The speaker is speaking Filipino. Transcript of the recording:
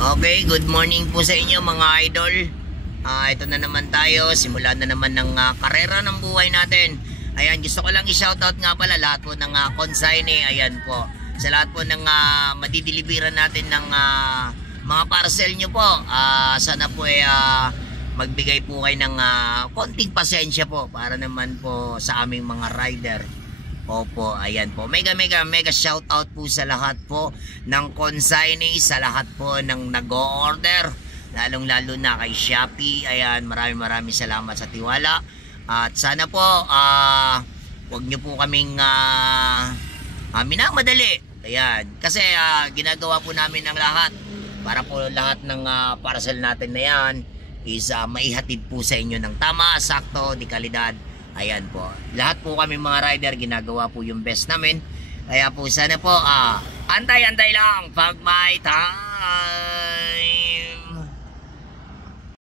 Okay, good morning po sa inyo mga idol. Ito na naman tayo, simula na naman ng karera ng buhay natin. Ayan, gusto ko lang i-shoutout nga pala lahat po ng consignee. Ayan po, sa lahat po ng madideliveran natin ng mga parcel nyo po. Sana po magbigay po kayo ng konting pasensya po para naman po sa aming mga rider. Opo, ayan po. Mega shoutout po sa lahat po ng consignee, sa lahat po ng nag-o-order, lalong-lalo na kay Shopee. Ayan, maraming salamat sa tiwala. At sana po wag niyo po kaming minamadali. Ayan, kasi ginagawa po namin ang lahat para po lahat ng parcel natin na yan is maihatid po sa inyo ng tama, sakto, di kalidad. Ayan po, lahat po kami mga rider ginagawa po yung best namin. Kaya po sana po antay-antay lang pag may time.